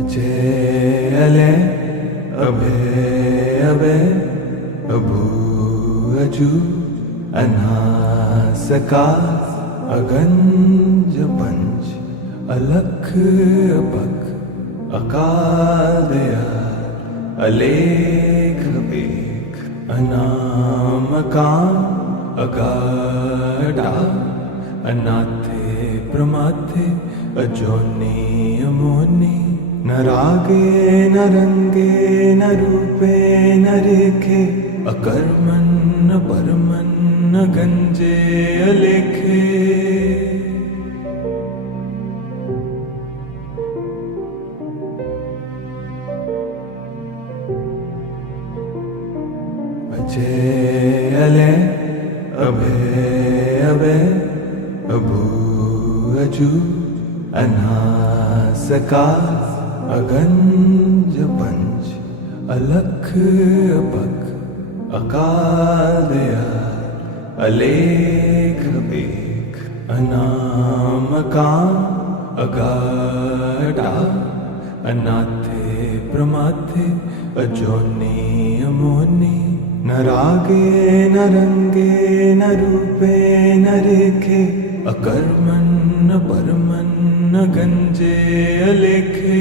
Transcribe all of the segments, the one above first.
अजय अले अभय अभय अभू अजू अनासकार अगंज पंच अलख अपख अकाल दयाल अलेख बेख अनामकाम अगाढ़ा अनाथे प्रमाथे अजोनी अमोनी न रागे न रंगे न रूपे न रेखे अकर्मन न परमन न गंजे अलेखे अजय अले अभय अभय अभू अजू अनासकार अगंज पंच अलख अपख अकाल दयाल अलेख बेख अनामकाम अगाढ़ा अनाथे प्रमाथे अजोनी अमोनी न रागे न रंगे न रूपे न रेखे अकर्मन न परमन न गंजे अलेखे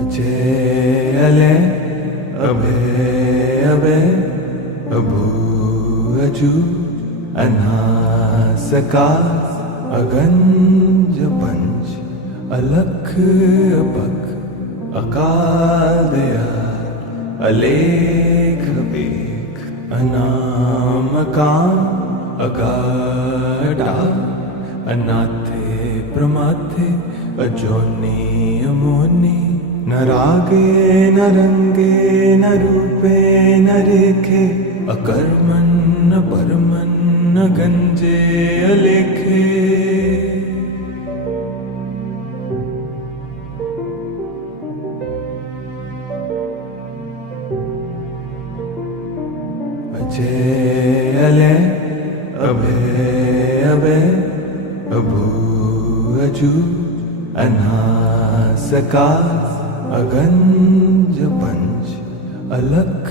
अजय अले अभय अभय अभू अजू अनासकार अगंज पंच अलख अपख अकाल दयाल अलेख बेख अनामकाम अगाढ़ा अनाथे प्रमाथे अजोनी अमोनी न रागे न रंगे न रूपे न रेखे अकर्मन न परमन न गंजे अलेखे अजय अले अभय अभय अभू अजू अनासकार अगंज पंच अलख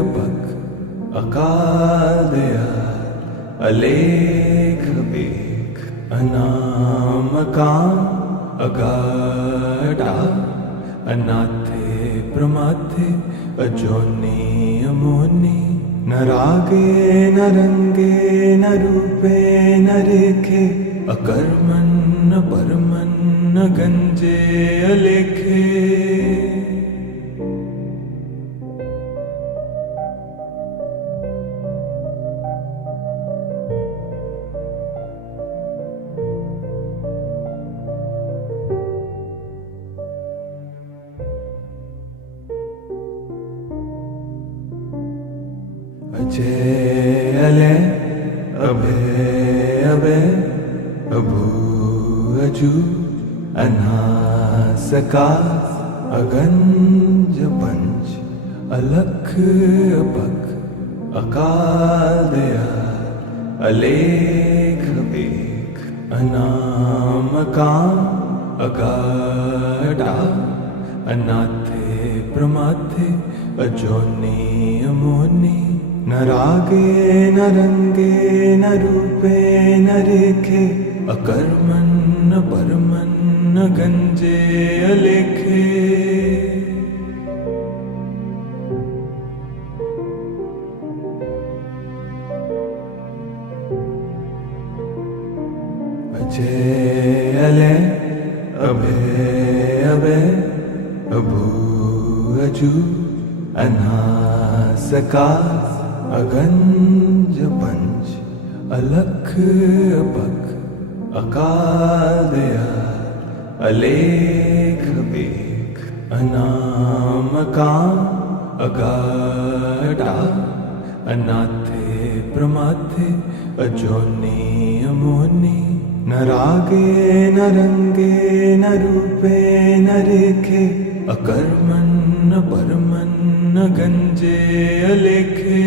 अपख अकाल दयाल अलेख बेख अनामकाम अगाढ़ा अनाथे प्रमाथे अजोनी अमोनी न रागे न रंगे न रूपे न रेखे अकर्मन न परमन न गंजे अलेखे अजय अले अभय अभय अभू अजू अनासकार अगंज पंच अलख अपख अकाल दयाल अलेख बेख अनामकाम अगाढ़ा अनाथे प्रमाथे अजोनी अमोनी न रागे न रंगे न रूपे न रेखे अकर्मन न परमन न गंजे अलेखे अजय अले अभय अभय अभू अजू अनासकार अगंज पंच अलख अपख अकाल दयाल अलेख बेख अनामकाम अगाढ़ा अनाथे प्रमाथे अजोनी अमोनी न रागे न रंगे न रूपे न रेखे, अकर्मण न परमन न गंजे अलेखे।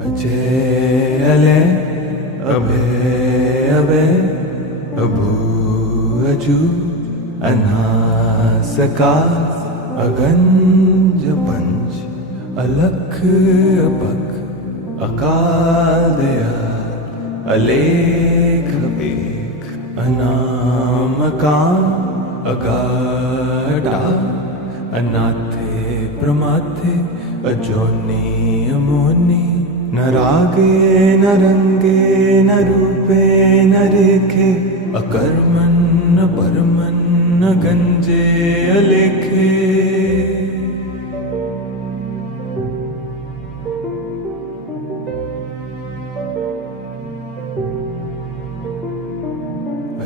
अजय अले अभय अभय अभू अजू अनासका, अगंज पंच अलख अपख, अकाल दयाल अलेख बेख, अनामकाम अगाढ़ा, अनाथे प्रमाथे अजोनी अमोनी। न रागे न रंगे न रूपे न रेखे, अकर्मण न परमन न गंजे अलेखे।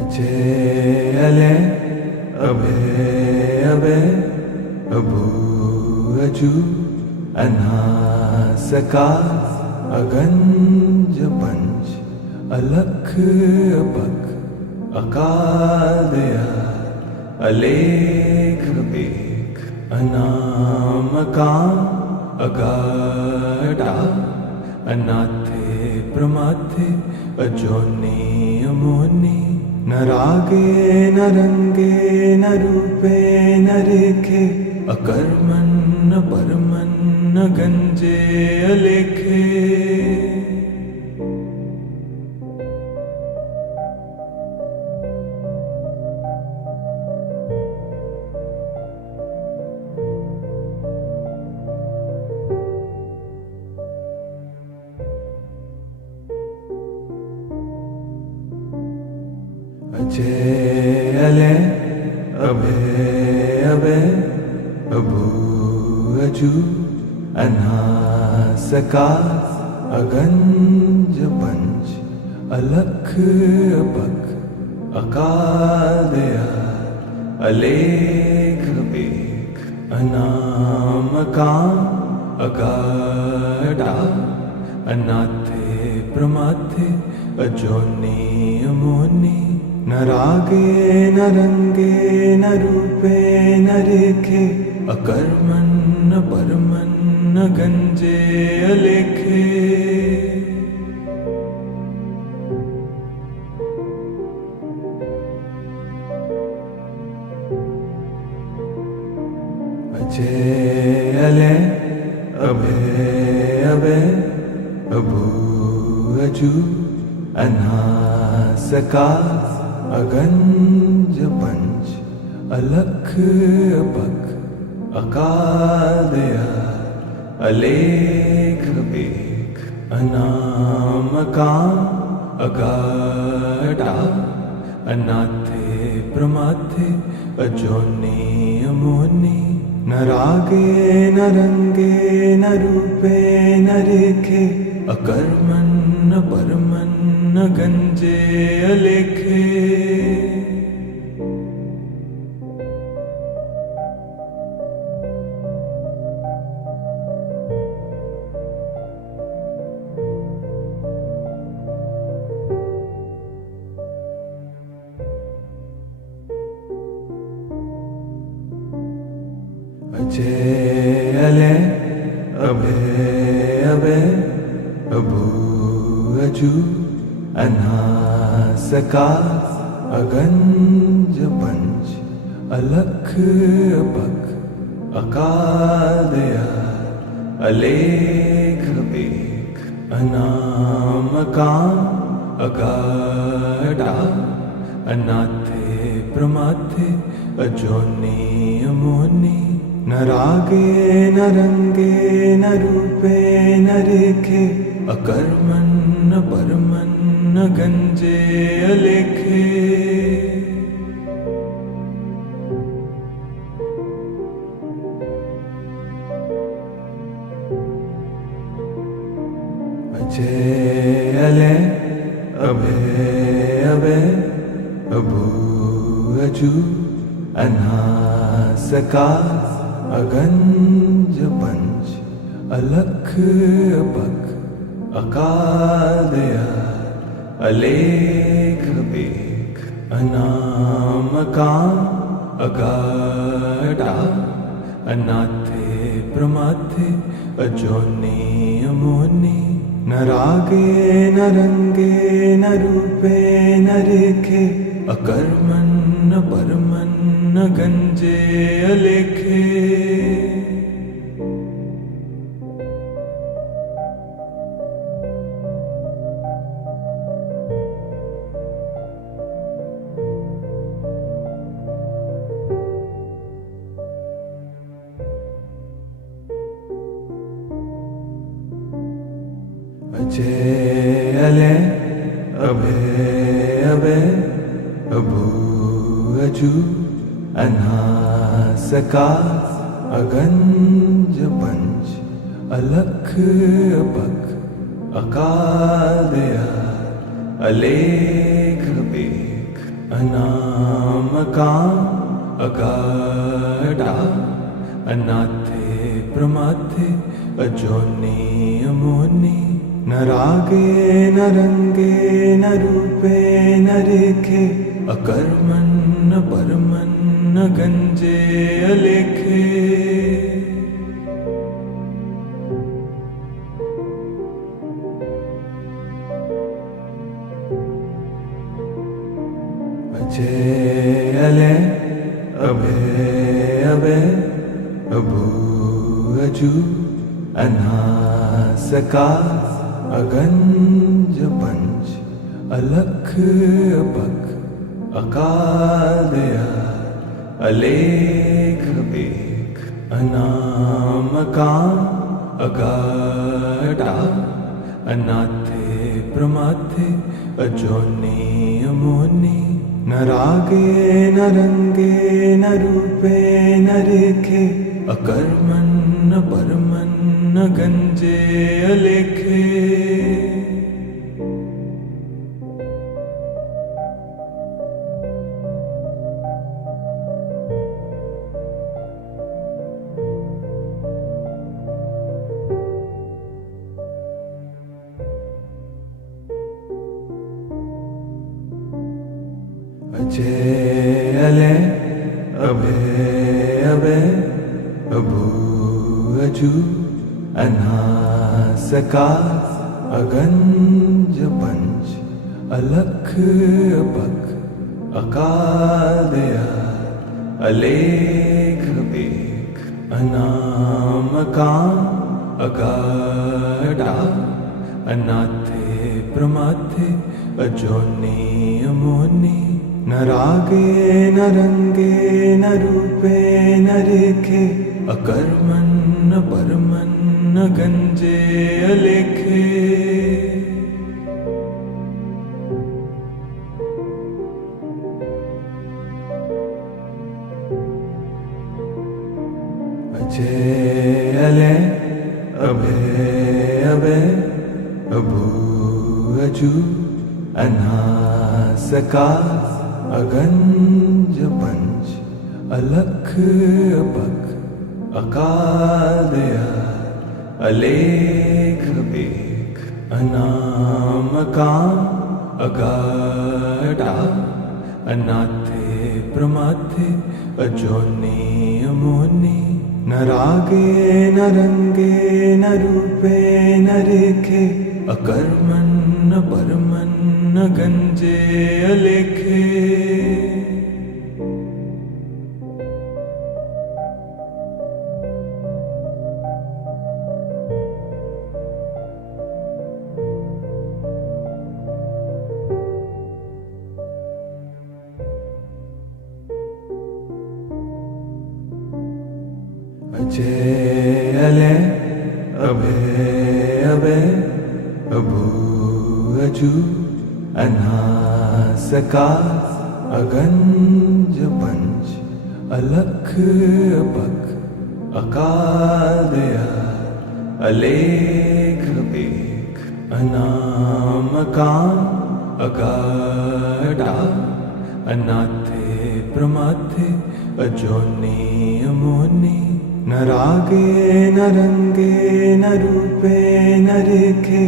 अजय अले अभय अभय अभू अजू अनासका, अगंज पंच अलख अपख, अकाल दयाल अलेख बेख, अनामकाम अगाढ़ा, अनाथे प्रमाथे अजोनी अमोनी। न रागे न रंगे न रूपे न रेखे, अकर्मण न परमन न गंजे अलेखे। अजय अले अभय अभय अभू अजू अनासका, अगंज पंच अलख अपख, अकाल दयाल अलेख बेख, अनामकाम अगाढ़ा, अनाथे प्रमाथे अजोनी अमोनी। न रागे न रंगे न रूपे न रेखे, अकर्मण न परमन न गंजे अलेखे। अजय अले अभय अभय अभू अजू अनासका, अगंज पंच अलख अपख, अकाल दयाल अलेख बेख, अनामकाम अगाढ़ा, अनाथे प्रमाथे अजोनी अमोनी। न रागे न रंगे न रूपे न रेखे, अकर्मण न परमन न गंजे अलेखे। अजय अले अभय अभय अभू अजू अनासका, अगंज पंच अलख अपख, अकाल दयाल अलेख बेख, अनामकाम अगाढ़ा, अनाथे प्रमाथे अजोनी अमोनी। न रागे न रंगे न रूपे न रेखे, अकर्मण न परमन न गंजे अलेखे। अजय अले अभय अभय अभू अजू अनासकार अगंज पंच अलख अपख अकाल दयाल अलेख बेख अनामकाम अगाढ़ा अनाथे प्रमाथे अजोनी अमोनी न रागे न रंगे न रूपे न रेखे अकर्मन न परमन न गंजे अलेखे अजय अले अभय अभय अभू अजू अनासकार अगंज पंच अलख अपख अकाल दयाल अलेख बेख अनामकाम अगाढ़ा अनाथे प्रमाथे अजोनी अमोनी न रागे न रंगे न रूपे न रेखे अकर्मन न परमन न गंजे अलेखे अजय अले अभय अभय अभू अजू अनासकार अगंज पंच अलख अपख अकाल दयाल अलेख बेख अनामकाम अगाढ़ा अनाथे प्रमाथे अजोनी अमोनी न रागे न रंगे न रूपे न रेखे अकर्मन न परमन न गंजे अलेखे अजय अले अभय अभय अभू अजू अनासकार अगंज पंच अलख अपख अकाल दयाल अलेख बेख अनामकाम अगाढ़ा अनाथे प्रमाथे अजोनी अमोनी न रागे न रंगे न रूपे न रेखे अकर्मन न परमन न गंजे अलेखे अजय अले अभय अभय अभू अजू अनासकार अगंज पंच अलख अपख अकाल दयाल अलेख बेख अनामकाम अगाढ़ा अनाथे प्रमाथे अजोनी अमोनी न रागे न रंगे न रूपे न रेखे अकर्मन न परमन न गंजे अलेखे अजय अले अभय अभय अभू अजू अनासकार अगंज पंच अलख अपख अकाल दयाल अलेख बेख अनामकान् अगाढा अनाथे प्रमाथे अजोनि अमोनि न रागे न रंगे न रूपे न रेखे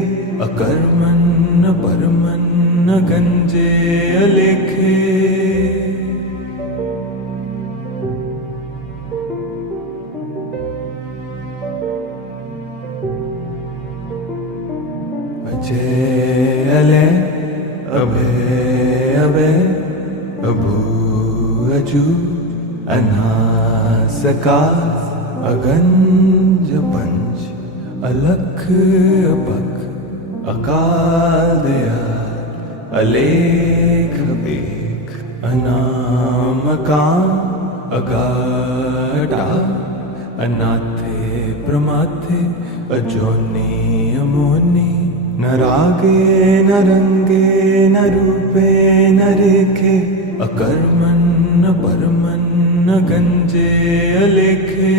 अकर्मन् न परमन् न गंजे अलेखे अजय अले अभय अभय अभू अजू अनासकार अगंज पंच अलख अपख अकाल दयाल अलेख बेख अनामकान अगाढा अनाथे प्रमाथे अजोनि अमोनि न रागे न रंगे न रूपे न रेखे अकर्मन् न परमन् न गंजे अलेखे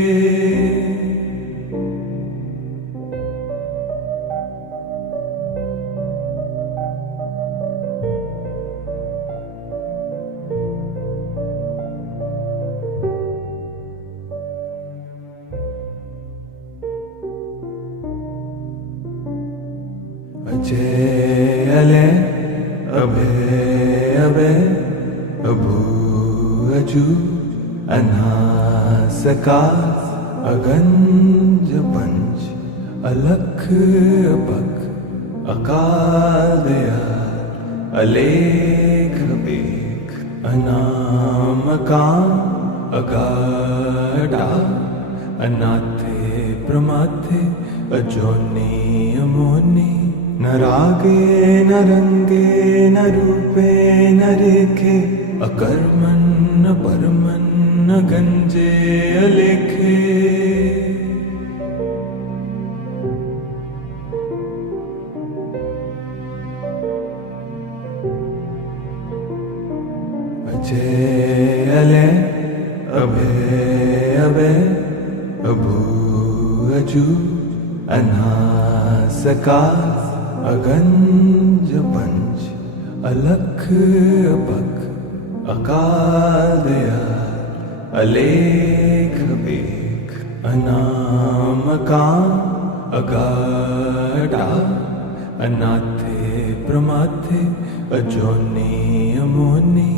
अजय अले अभय अभय अभू अजू अनासकार अगंज पंच अलख अपख अकाल दयाल अलेख बेख अनामकान अगाढा अनाथे प्रमाथे अजोनि अमोनि न रागे न रंगे न रूपे न रेखे अकर्मन् न परमन् न गंजे अलेखे अजय अले अभय अभय अभू अजू अनासकार अगंज पंच अलख अपख अकाल दयाल अलेख बेख अनामकान अगाढा अनाथे प्रमाथे अजोनि अमोनि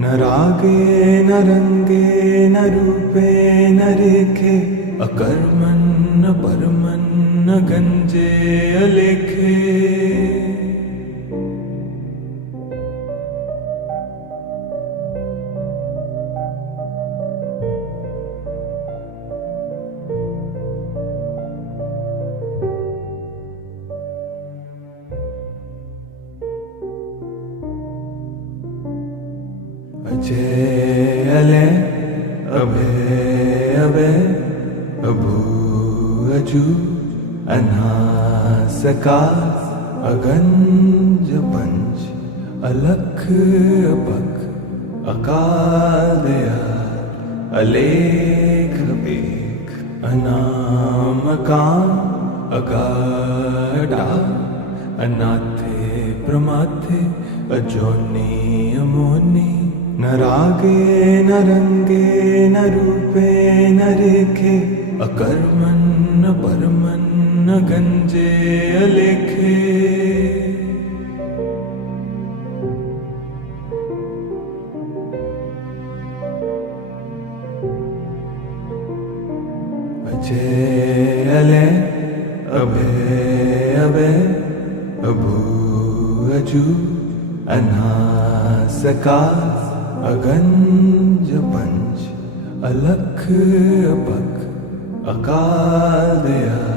न रागे न रंगे न रूपे न रेखे अकर्मन् न परमन् न गंजे अलेखे अजय अले अभय अभय अभू अजू अनासकार अगंज पंच अलख अपख अकाल दयाल अलेख बेख अनामकान अगाढा अनाथे प्रमाथे अजोनि अमोनि न रागे न रंगे न रूपे न रेखे अकर्मन् न परमन् न गंजे अलेखे अजय अले अभय अभय अभू अजू अनासकार अगंज पंच अलख अपख अकाल दयाल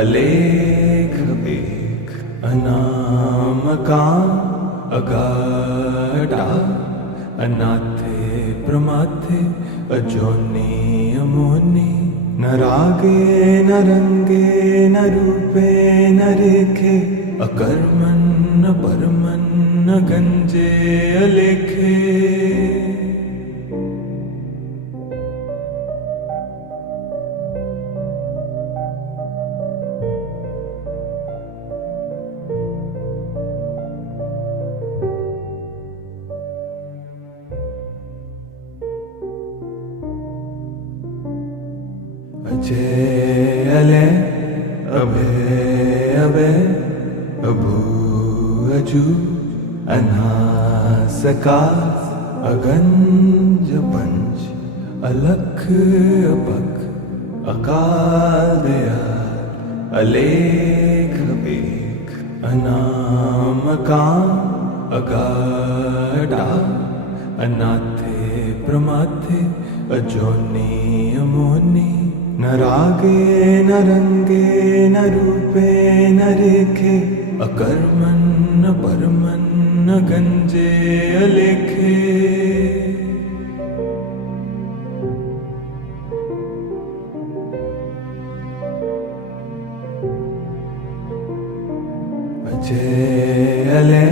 अलेख बेख अनामकान अगाढा अनाथे प्रमाथे अजोनि अमोनि न रागे न रंगे न रूपे न रेखे अकर्मन् न परमन् न गंजे अलेखे अभय अभय अभू अजू अनासकार अगंज पंच अलख अपख अकाल दयाल अलेख बेख अनामकाम अगाढ़ा अनाथे प्रमाथे अजोनी अमोनी न रागे न रंगे न रूपे न रेखे अकर्मन न परमन न गंजे अलेखे अजय अले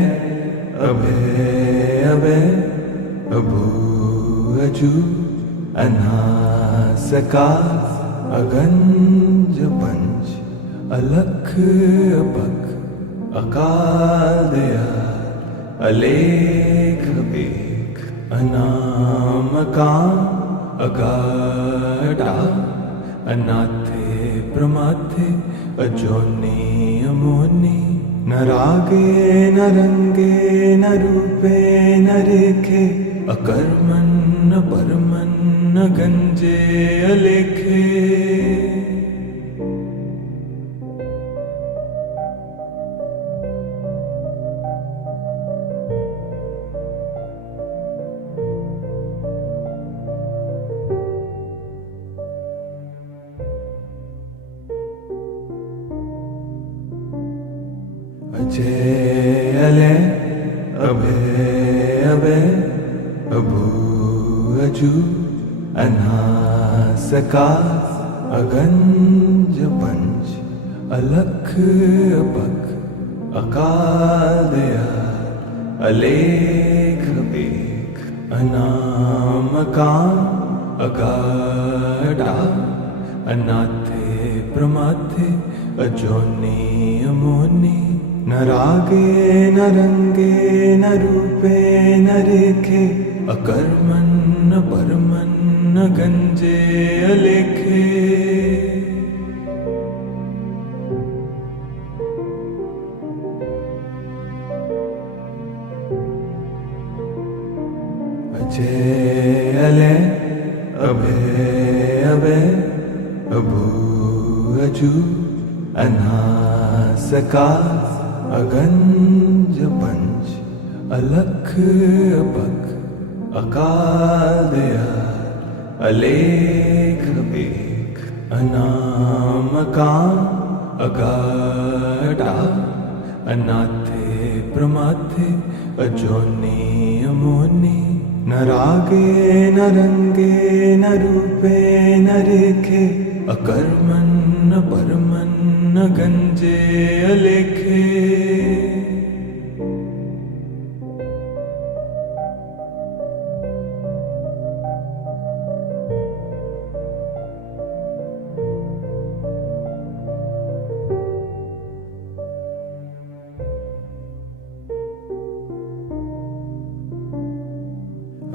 अभय अभय अभू अजू अनासकार अगंज पंच अलख अपख अकाल दयाल अलेख बेख अनामकाम अगाढ़ा अनाथे प्रमाथे अजोनी अमोनी न रागे न रंगे न रूपे न रेखे अकर्मन न परमन न गंजे अलेखे अजय अले अभय अभय अभू अजू अनासकार अगंज पंच अलख अपख अकाल दयाल अलेख बेख अनामकाम अगाढ़ा अनाथे प्रमाथे अजोनी अमोनी न रागे न रंगे न रूपे न रेखे अकर्मन न परमन न गंजे अलेखे अजय अले अभय अभय अभू अजू अनासकार अगंज पंच अलख अपख अकाल दयाल अलेख बेख अनामकाम अगाढ़ा अनाथे प्रमाथे अजोनी अमोनी न रागे न रंगे न रूपे न रेखे अकर्मन न परमन न गंजे अलेखे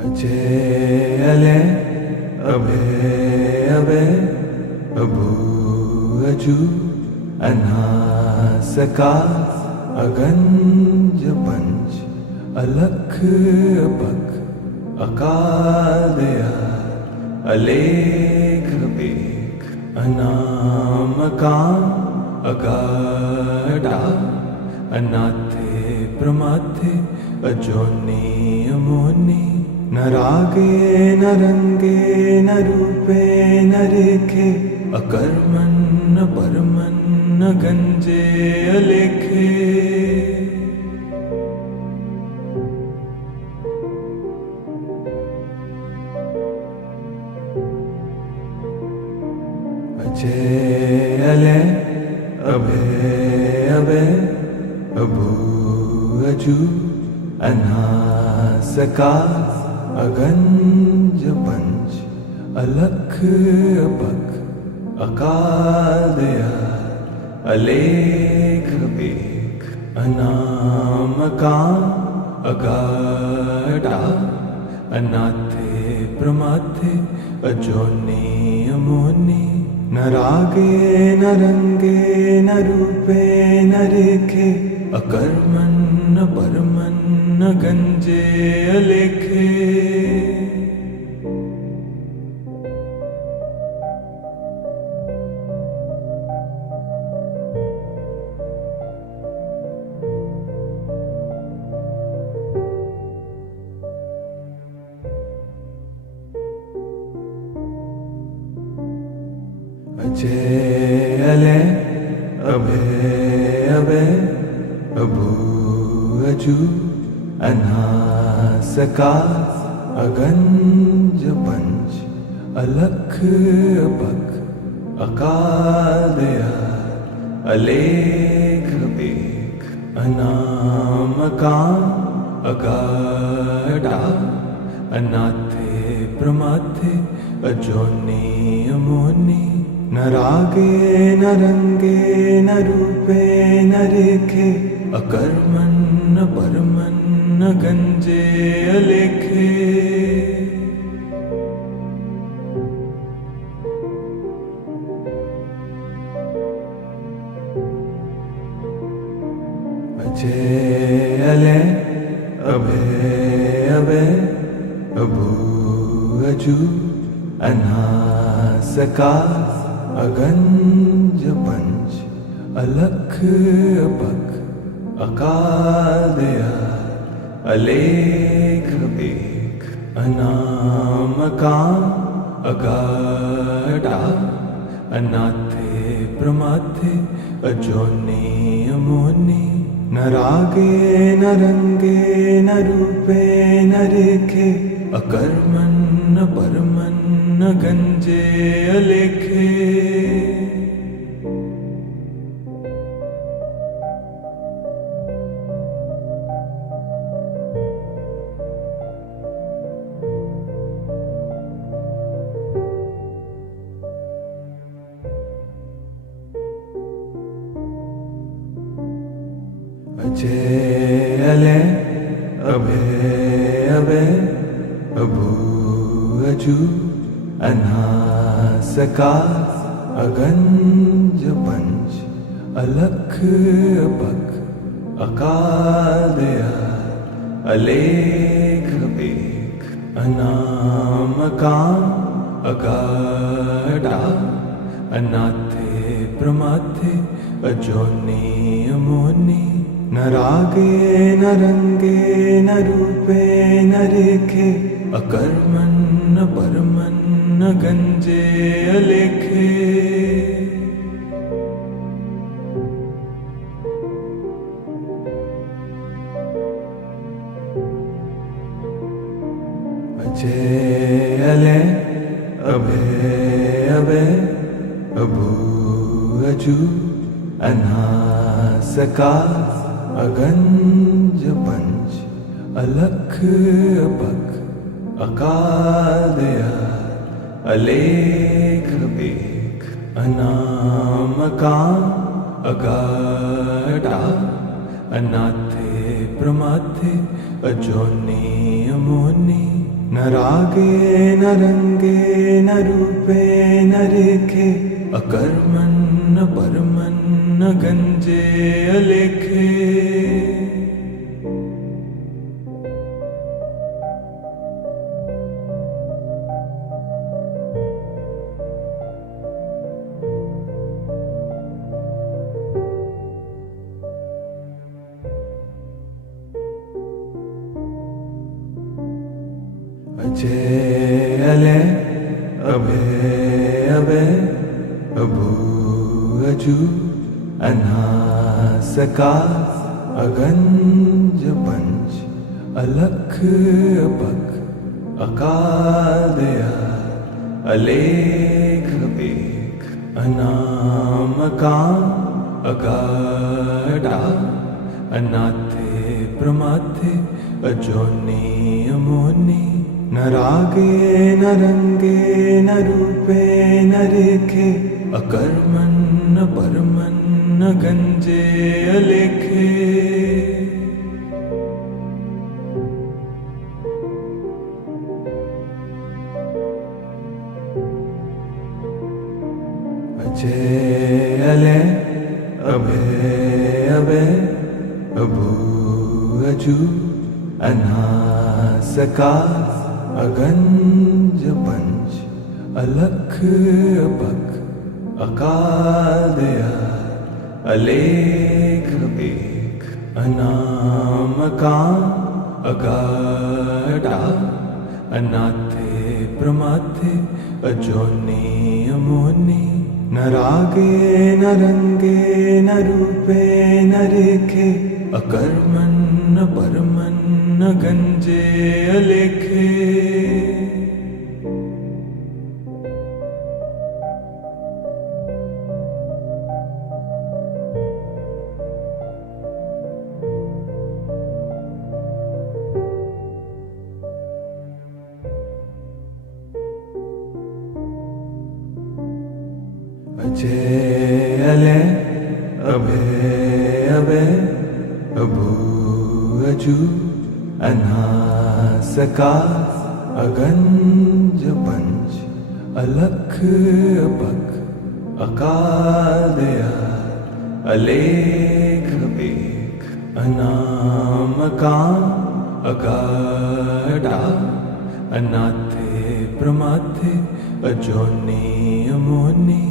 अजय अले अभय अभय अभू अजू अनासकार अगंज पंच अलख अपख अकाल दयाल अलेख बेख अनामकाम अगाढ़ा अनाथे प्रमाथे अजोनी अमोनी न रागे न रंगे न रूपे न रेखे अकर्मन न परमन न गंजे अलेखे अजय अले अभय अभय अभू अजू अनासकार अगंज पंच अलख अपख अकाल दयाल अलेख बेख अनामकाम अगाढ़ा अनाथे प्रमाथे अजोनी अमोनी न रागे न रंगे न रूपे न रेखे, अकर्मण न परमन न गंजे अलेखे। अजय अले अभय अभय अभू अजू अनासका, अगंज पंच अलख अपख, अकाल दयाल अलेख बेख, अनामकाम अगाढ़ा, अनाथे प्रमाथे अजोनी अमोनी, न रागे न रंगे न रूपे न रेखे, अकर्मण न परमन न गंजे अलेखे। अजय अले अभय अभय अभू अजू अनासका, अगंज पंच अलख अपख, अकाल दयाल अलेख बेख, अनामकाम अगाढ़ा, अनाथे प्रमाथे अजोनी अमोनी, न रागे न रंगे न रूपे न रेखे, अकर्मण न परमन न गंजे अलेखे। अजय अले अभय अभय अभू अजू अनासका, अगंज पंच अलख अपख, अकाल दयाल अलेख बेख, अनामकाम अगाढ़ा, अनाथे प्रमाथे अजोनी अमोनी, न रागे न रंगे न रूपे न रेखे, अकर्मण न परमन न गंजे अलेखे। अजय अले अभय अभय अभू अजू अनासका, अगंज पंच अलख अपख, अकाल दयाल अलेख बेख, अनामकाम अगाढ़ा, अनाथे प्रमाथे अजोनी अमोनी, न रागे न रंगे न रूपे न रेखे, अकर्मण न परमन न गंजे अलेखे। अजय अले अभय अभय अभू अजू अनासका, अगंज पंच अलख अपख, अकाल दयाल अलेख बेख, अनामकाम अगाढ़ा, अनाथे प्रमाथे अजोनी अमोनी, न रागे न रंगे न रूपे न रेखे, अकर्मण न परमन न गंजे अलेखे। अभय अभय अभू अजू अनासकार अगंज पंच अलख अपख अकाल दयाल अलेख बेख अनामकाम अगाढ़ा अनाथे प्रमाथे अजोनी अमोनी न रागे न रंगे न रूपे न रेखे अकर्मन न परमन न गंजे अलेखे अजय अलय अभय अभय अभू अजू अनासकार अगंज पंच अलख अपख अकाल दयाल अलेख बेख अनामकाम अगाढ़ा अनाथे प्रमाथे अजोनी अमोनी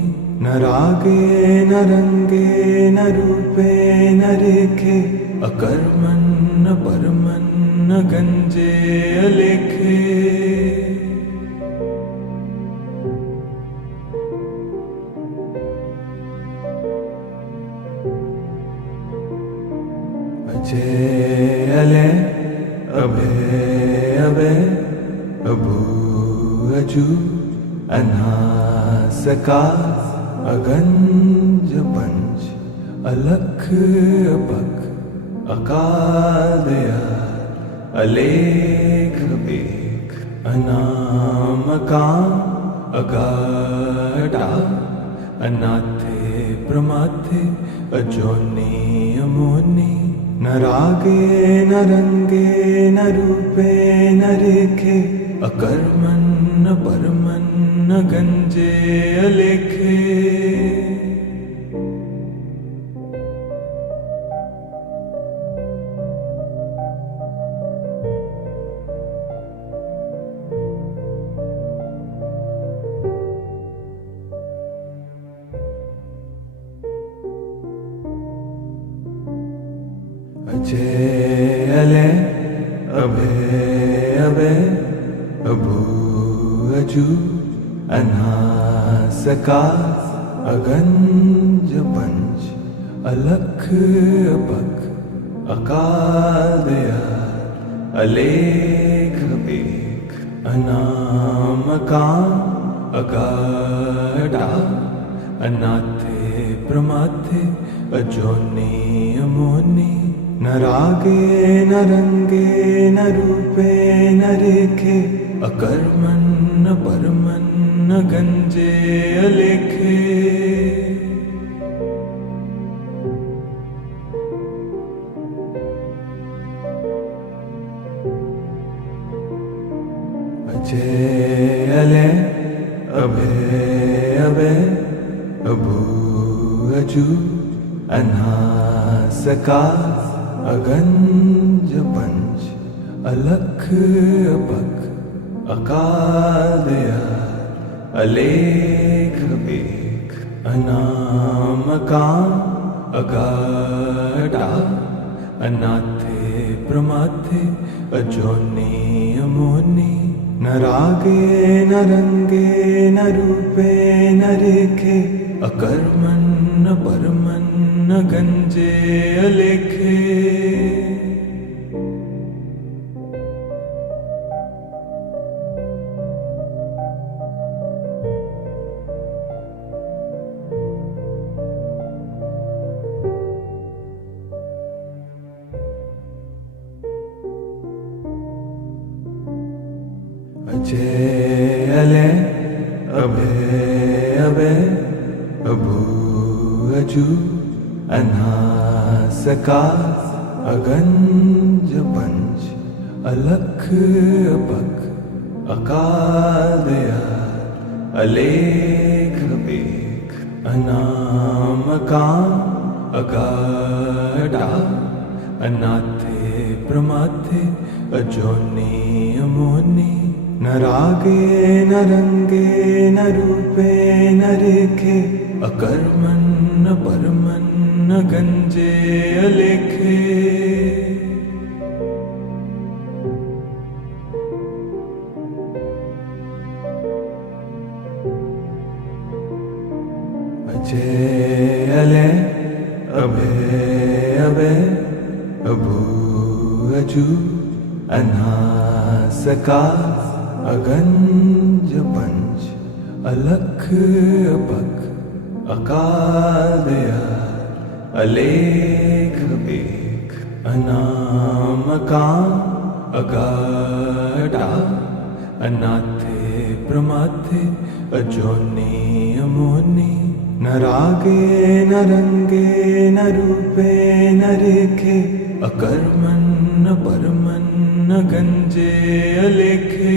न रागे न रंगे न रूपे न रेखे अकर्मन न परमन न गंजे अलेखे अजय अलय अभय अभय अभू अजू अनासकार अगंज पंच अलख अपख अकाल दयाल अलेख बेख अनामकाम अगाढ़ा अनाथे प्रमाथे अजोनी अमोनी न रागे न रंगे न रूपे न रेखे अकर्मन न परमन न गंजे अलेखे अजय अलय अभय अभय अभू अजू अनासकार अगंज पंच अलख अपख अकाल दयाल अलेख बेख अनामकाम अगाढ़ा अनाथे प्रमाथे अजोनी अमोनी न रागे न रंगे न रूपे न रेखे अकर्मन न परमन न गंजे अलेखे अजय अलय अभय अभय अभू अजू अनासकार अगंज पंच अलख अपख अकाल दयाल अलेख बेख अनामकाम अगाढ़ा अनाथे प्रमाथे अजोनी अमोनी न रागे न रंगे न रूपे न रेखे अकर्मन न परमन न गंजे अलेखे अजय अलय अभय अभय अभू अजू अनासकार अगंज पंच अलख अपख अकाल दयाल अलेख बेख अनामकाम अगाढा अनाथे प्रमाथे अजोनी अमोनी न रागे न रंगे न रूपे न रेखे अकर्मन् न परमन् न गंजे अलेखे अजय अले अभय अभय अभू अजू अनासका अगंज पंच अलख अपख अकाल दयाल अलेख बेख अनामकाम अगाढा अनाथे प्रमाथे अजोनी अमोनी न रागे न रंगे न रूपे न रेखे अकर्मन् न परमन् न गंजे अलेखे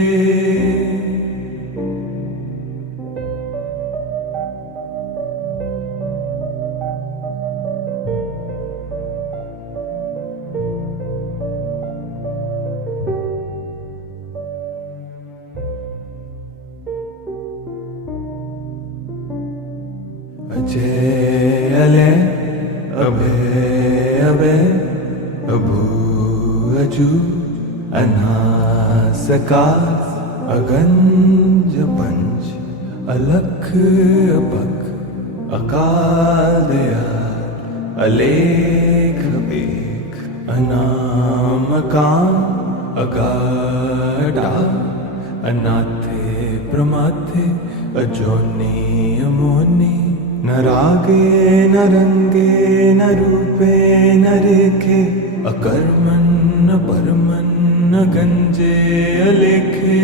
अजय अले अभय अभय अभू अजू अनासका अगंज पंच अलख अपख अकाल दयाल अलेख बेख अनामकाम अगाढा अनाथे प्रमाथे अजोनी अमोनी न रागे न रंगे न रूपे न रेखे अकर्मन् न परमन् न गंजे अलेखे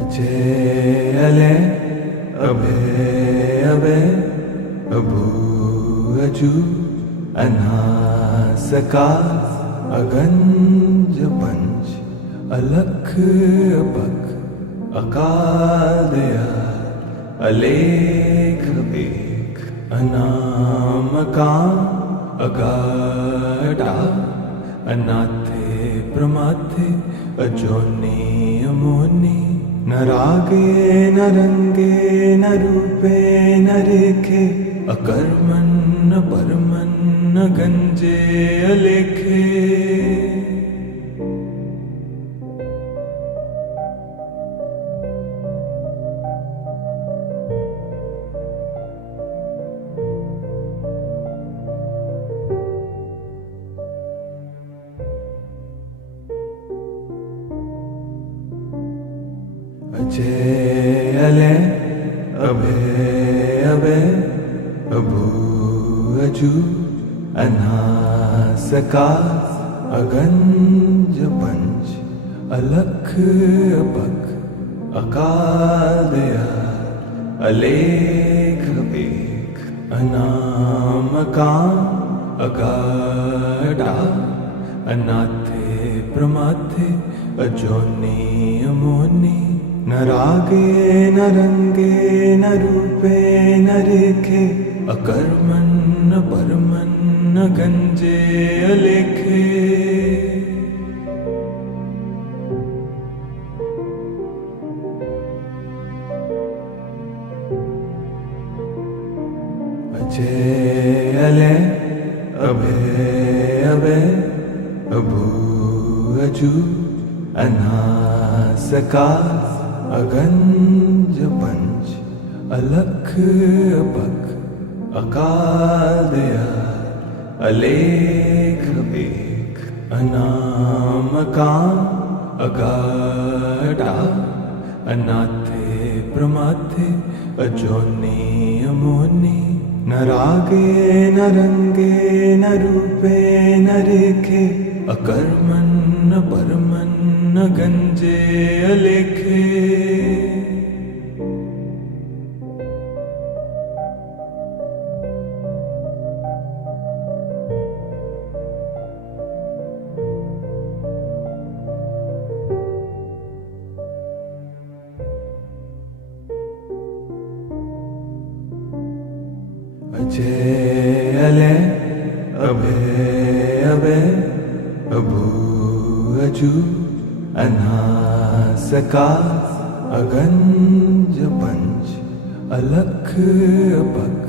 अजय अले अभय अभय अभू अजू अनासका अगंज पंच अलख अपख अकाल दयाल अलेख बेख अनामकाम अगाढा अनाथे प्रमाथे अजोनी अमोनी न रागे न रंगे न रूपे न रेखे अकर्मन् न परमन् न गंजे अलेखे अजय अले अभय अभय अभू अजू अनासका अगंज पंच अलख अपख अकाल दयाल अलेख बेख अनामकाम अगाढा अनाथे प्रमाथे अजोनी अमोनी न रागे न रंगे न रूपे न रेखे अकर्मन् न परमन् न गंजे अलेखे अजय अले अभय अभय अभू अजू अनासका अगंज पंच अलख अपख अकाल दयाल अलेख बेख अनामकाम अगाढा अनाथे प्रमाथे अजोनी अमोनी न रागे न रंगे न रूपे न रेखे अकर्मन् न परमन् न गंजे अलेखे अजय अले अभय अभय अभू अजू अनासका अगंज पंच अलख अपख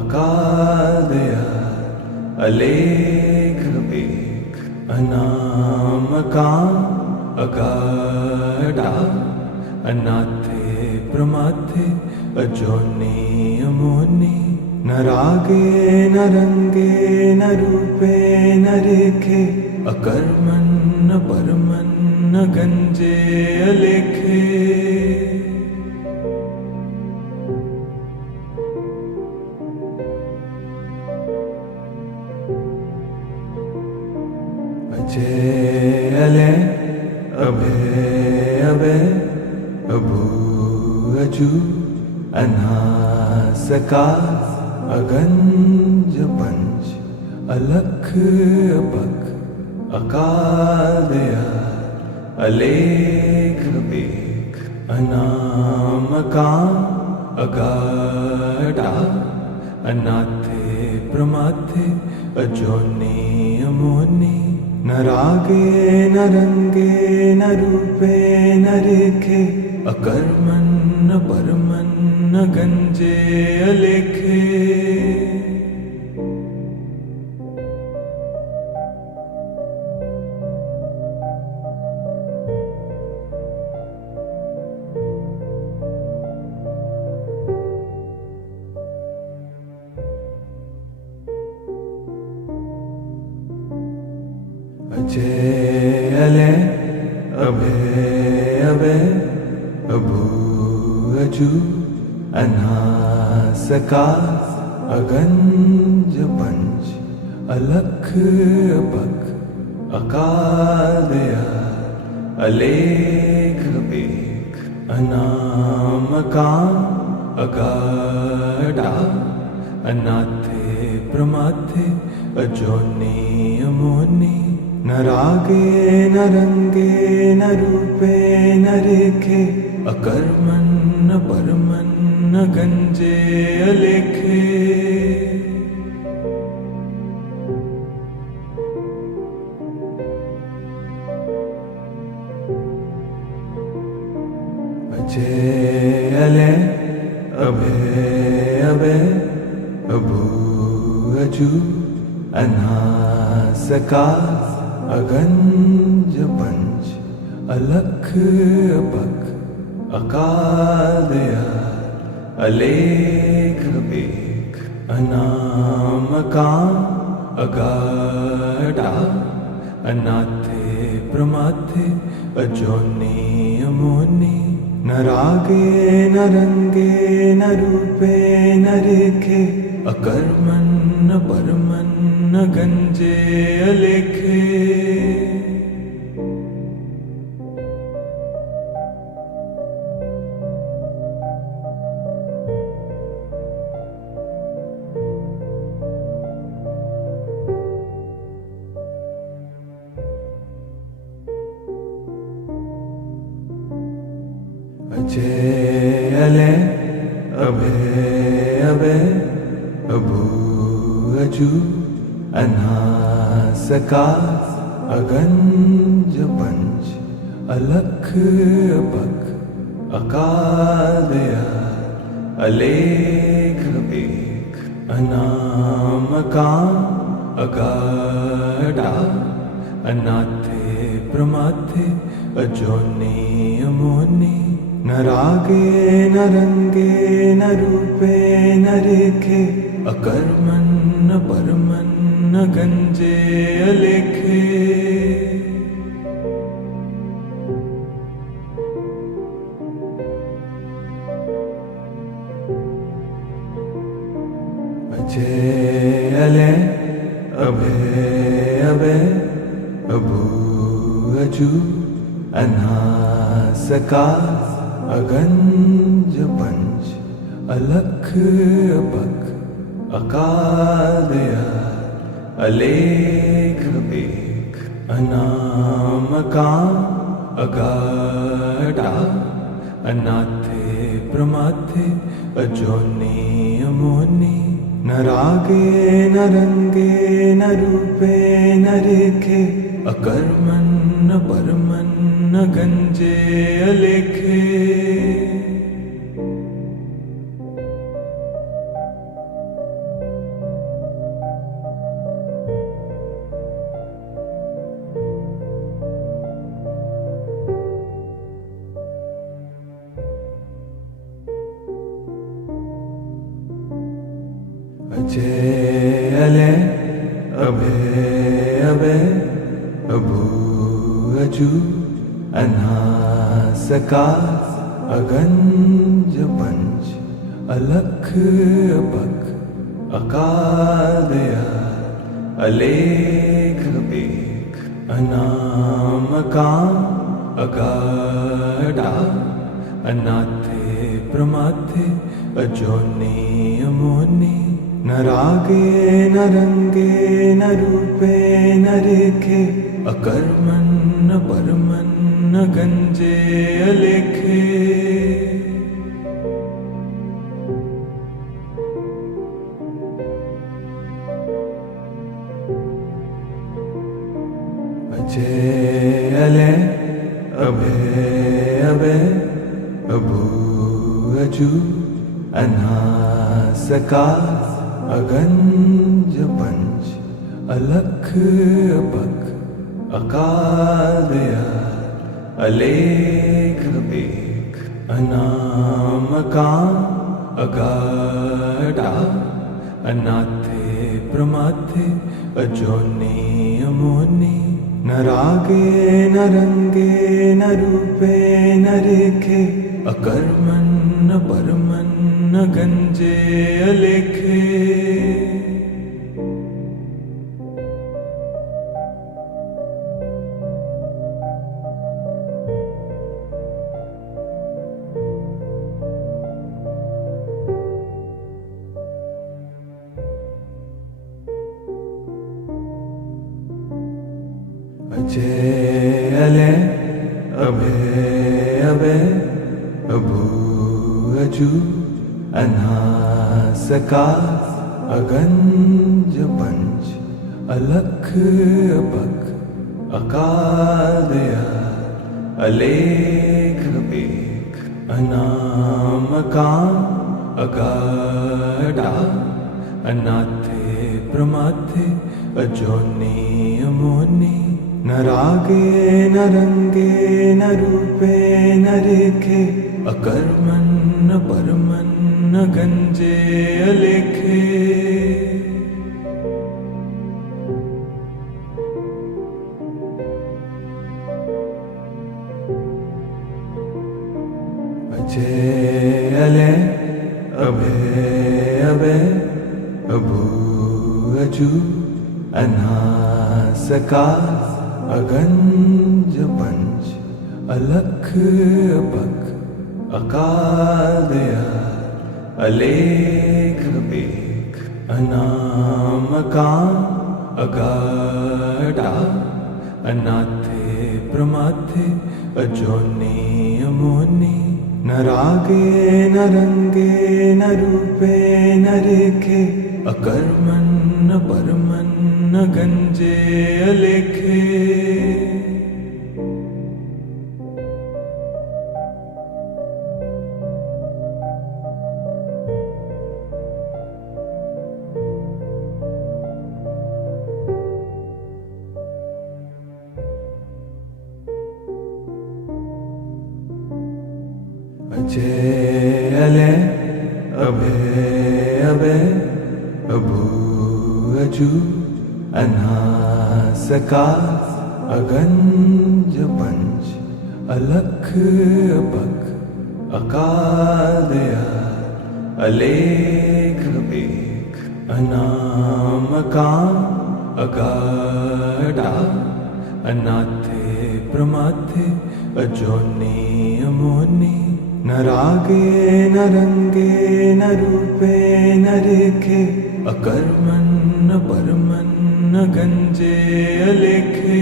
अकाल दयाल अलेख बेख अनामकाम अगाढ़ा अनाथे प्रमाथे अजोनी अमोनी न रागे न रंगे न रूपे न रेखे अकर्मन न परमन न गंजे अलेखे अजय अले अभय अभय अभू अजू अनासका अगंज पंच अलख अपख अकाल दयाल अलेख बेख अनामकाम अगाढ़ा अनाथे प्रमाथे अजोनी अमोनी न रागे न रंगे न रूपे न रेखे अकर्मन न परमन न गंजे अलेखे अजय अले अभय अभय अभू अजू अनासका अगंज पंच अलख अपख अकाल दयाल अलेख बेख अनामकाम अगाढ़ा अनाथे प्रमाथे अजोनी अमोनी न रागे न रंगे न रूपे न रेखे अकर्मन न परमन न गंजे अलेखे अजय अले अभय अभय अभू अजू अनासका अगंज पंच अलख अपख अकाल दयाल अलेख बेख अनामकाम अगाढ़ा अनाथे प्रमाथे अजोनी अमोनी न रागे न रंगे न रूपे न रेखे अकर्मन न परमन न गंजे अलेखे अजय अले अभय अभय अभू अजू अनासका अगंज पंच अलख अपख अकाल दयाल अलेख बेख अनामकाम अगाढ़ा अनाथे प्रमाथे अजोनी अमोनी न रागे न रंगे न रूपे न रेखे अकर्मन न परमन न गंजे अलेखे अजय अले अभय अभय अभू अजू अनासका अगंज पंच अलख अपख अकाल दयाल अलेख बेख अनामकाम अगाढ़ा अनाथे प्रमाथे अजोनी अमोनी न रागे न रंगे न रूपे न रेखे अकर्मण न परमन न गंजे अलेखे अजय अले अभय अभय अभू अजू अनासका अगंज पंच अलख अपख अकाल दयाल अलेख बेख अनामकाम अगाढ़ा अनाथे प्रमाथे अजोनी अमोनी न रागे न रंगे न रूपे न रेखे अकर्मण न परमन न गंजे अलेखे अजय अले अभय अभय अभू अजू अनासका अगंज पंच अलख अपख अकाल दयाल अलेख बेख अनामकाम अगाढ़ा अनाथे प्रमाथे अजोनी अमोनी न रागे न रंगे न रूपे न रेखे अकर्मण न परमन न गंजे अलेखे अजय अले अभय अभय अभू अजू अनासका अगंज पंच अलख अपख अकाल दयाल अलेख बेख अनामकाम अगाढ़ा अनाथे प्रमाथे अजोनी अमोनी न रागे न रंगे न रूपे न रेखे अकर्मण न परमन न गंजे अलेखे अजय अले अभय अभय अभू अजू अनासका अगंज पंच अलख अपख अकाल दयाल अलेख बेख अनामकाम अगाढ़ा अनाथे प्रमाथे अजोनी अमोनी न रागे न रंगे न रूपे न रेखे अकर्मण न परमन न गंजे अलेखे अजय अले अभय अभय अभू अजू अनासका अगंज पंच अलख अपख अकाल दयाल अलेख बेख अनामकाम अगाढ़ा अनाथे प्रमाथे अजोनी अमोनी न रागे न रंगे न रूपे न रेखे अकर्मण न परमन न गंजे अलेखे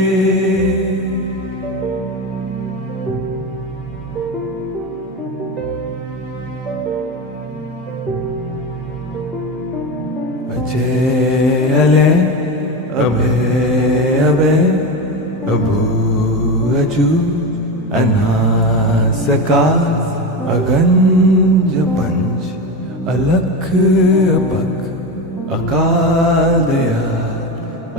अजय अले अभय अभय अभू अजू अनासकार अगंज पंच अलख अपख अकाल दयाल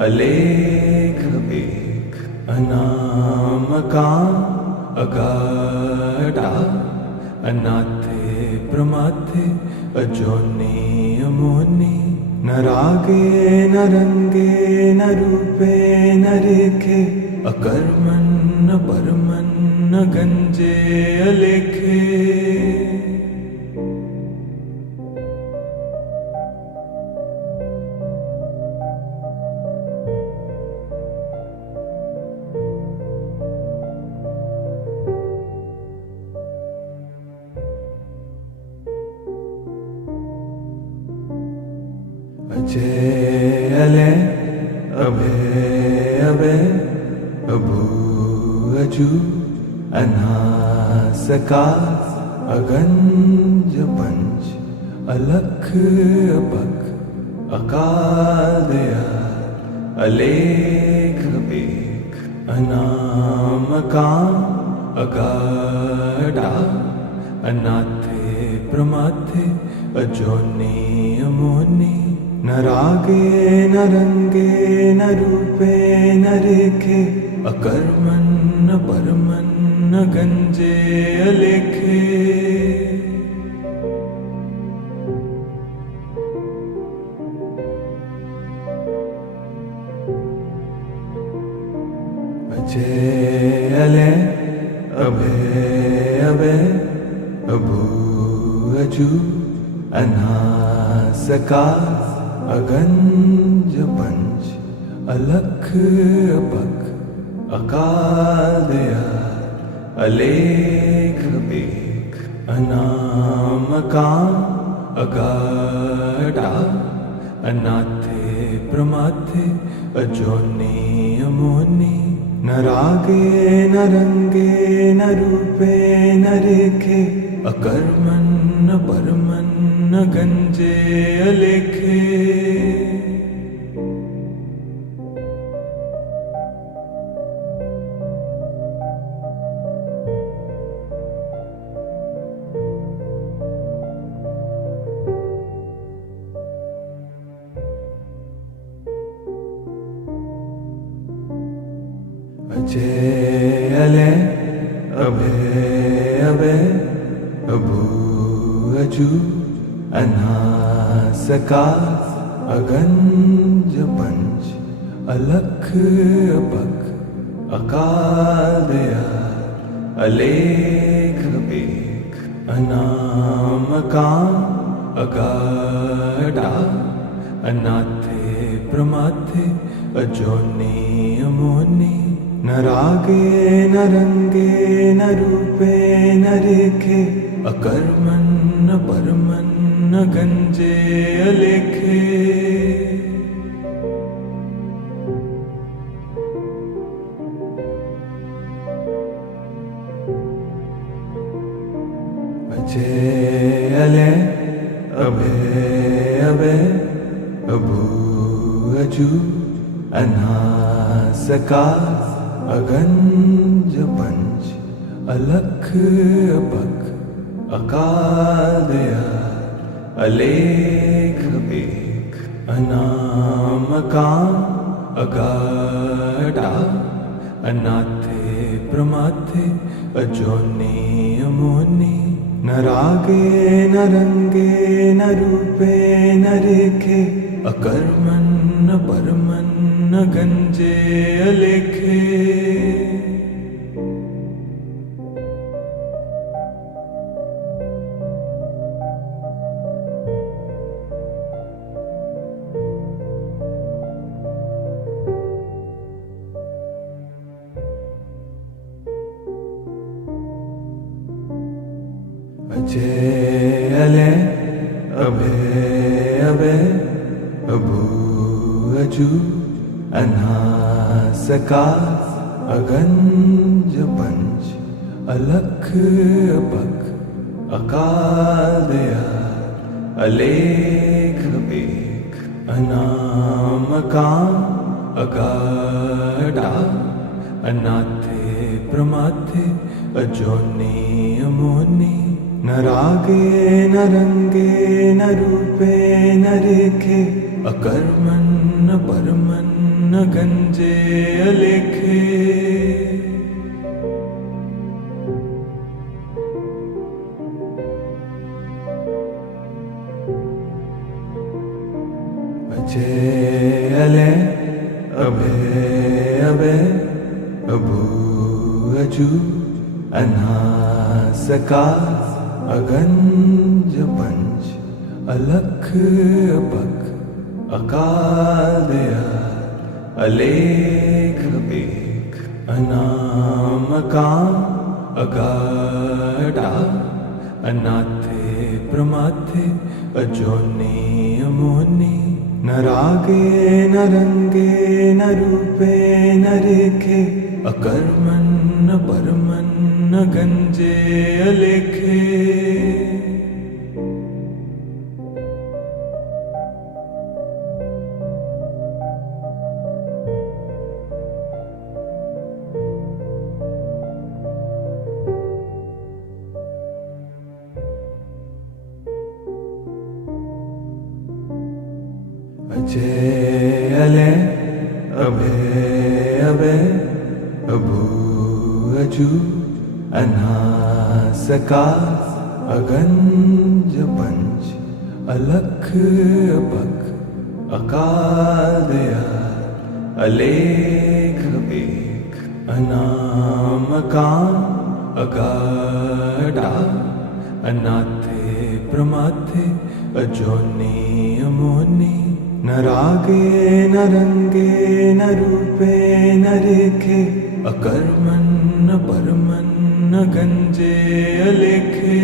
अलेख बेख अनामकाम अगाढ़ा अनाथे प्रमाथे अजोनी अमोनी न रागे न रंगे न रूपे न रेखे अकर्मन न परमन न गंजे अलेखे अजय अले अभय अभय अभू अजू अनासकार अगंज पंच अलख अपख अकाल दयाल अलेख बेख अनामकाम अगाढ़ा अनाथे प्रमाथे अजोनी अमोनी न रागे न रंगे न रूपे न रेखे अकर्मन न परमन न गंजे अलेखे अजय अले अभय अभय अभू अजू अनासकार अगंज पंच अलख अपख अकाल दयाल अलेख बेख अनामकाम अगाढ़ा अनाथे प्रमाथे अजोनी अमोनी न रागे न रंगे न रूपे न रेखे अकर्मन न परमन न गंजे अलेखे अजय अले अभय अभय अभू अजू अनासकार अगंज पंच अलख अपख अकाल दयाल अलेख बेख अनामकाम अगाढ़ा अनाथे प्रमाथे अजोनी अमोनी न रागे न रंगे न रूपे न रेखे अकर्मन न परमन न गंजे अलेखे अजय अले अभय अभय अभू अजू अनासकार अगंज पंच अलख अपख अकाल दयाल अलेख बेख अनामकाम अगाढ़ा अनाथे प्रमाथे अजोनी अमोनी न रागे न रंगे न रूपे न रेखे अकर्मन न परमन न गंजे अलेखे अजय अले अभय अभय अभू अजू अनासकार अगंज पंच अलख अपख अकाल दयाल अलेख बेख अनामकाम् अगाढा अनाथे प्रमाथे अजोनि अमोनि न रागे न रंगे न रूपे न रेखे अकर्मन् न परमन् न गंजे अलेखे अजय अले अभय अभय अभू अजू अनासका अगंज पंच अलख अपख अकाल दयाल अलेख बेख अनामकाम अगाढा अनाथे प्रमाथे अजोनि अमोनि न रागे न रंगे न रूपे न रेखे अकर्मन् न परमन् न गंजे अलेखे अजय अले अभय अभय अभू अजू अनासका अगंज पंच अलख अपख अकाल दयाल अलेख बेख अनामकाम अगाढा अनाथे प्रमाथे अजोनि अमोनि न रागे न रंगे न रूपे न रेखे अकर्मन् न परमन् न गंजे अलेखे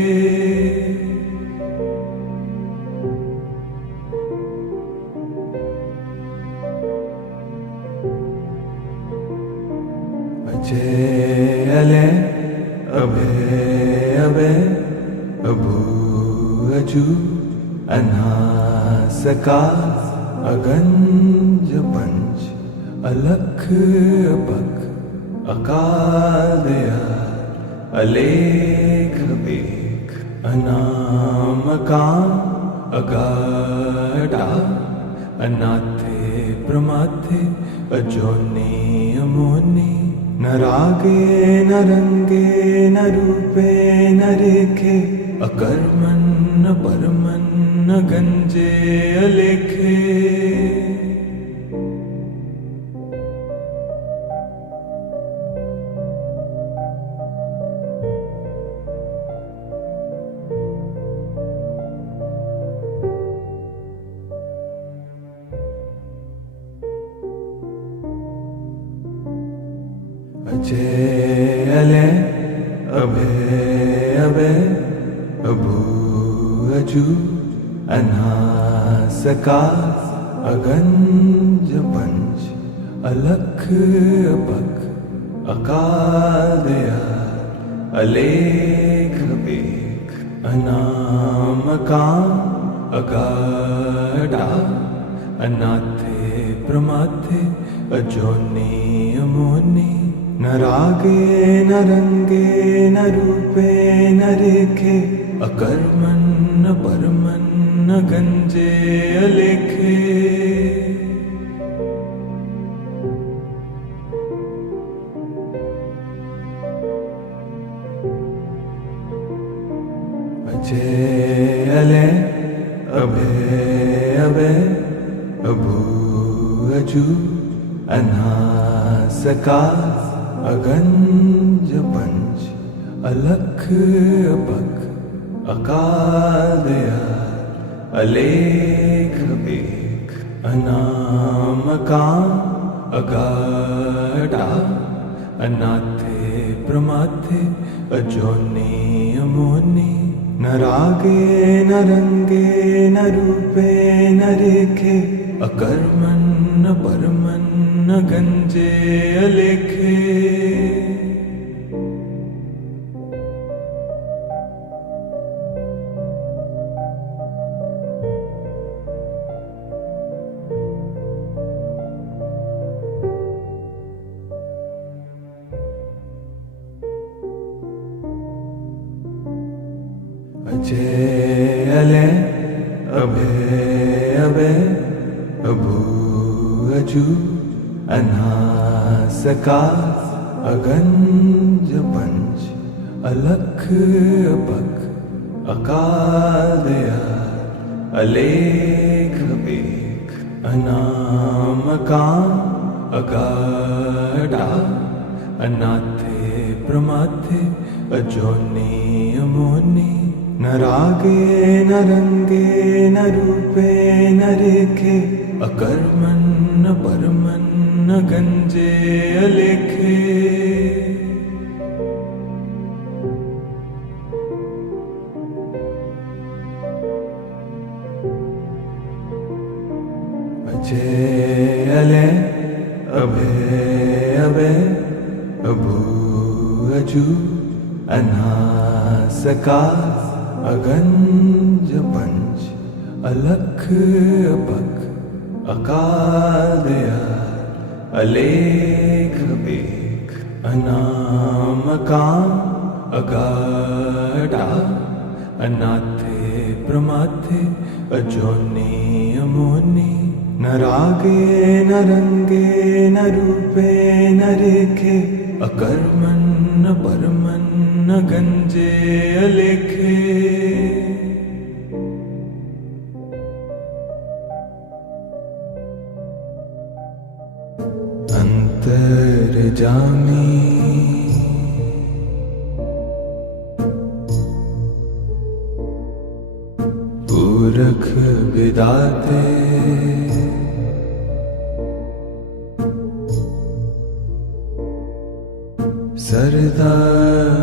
अजय अले अभय अभय अभू अजू अनासका अगंज पंच अलख अपख अकाल दयाल अलेख बेख अनामकाम अगाढा अनाथे प्रमाथे अजोनि अमोनि न रागे न रंगे न रूपे न रेखे अकर्मन् न परमन् न गंजे अलेखे अजय अले अभय अभय अभू अजू अनासका अगंज पंच अलख अपख अकाल दयाल अलेख बेख अनामकाम अगाढा अनाथे प्रमाथे अजोनि अमोनि न रागे न रंगे न रूपे न रेखे अकर्मन् न परमन् न गंजे अलेखे अजय अले अभय अभय अभू अजू अनासका अगंज पंच अलख अपख अकाल दयाल अलेख बेख अनामकाम अगाढा अनाथे प्रमाथे अजोनि अमोनि न रागे न रंगे न रूपे न रेखे अकर्मन् न परमन् न गंजे अलेखे अजय अलय अभय अभय अभू अजू अनासकार अगंज पंच अलख अपख अकाल दयाल अलेख बेख अनाम काम अगाढ़ा अनाथे प्रमाथे अजोनी अमोनी न रागे न रंगे न रूपे न रेखे अकर्मन न परमन न गंजे अलेखे अजय अलय अभय अभय अभू अजू अनासकार अगंज पंच अलख अपख अकाल दयाल अलेख बेख अनाम काम अगाढ़ा अनाथे प्रमाथे अजोनी अमोनी न रागे न रंगे न रूपे न रेखे अकर्मन न परमन न गंजे अलेखे अंतर्जामी पूरख विदाते सरदार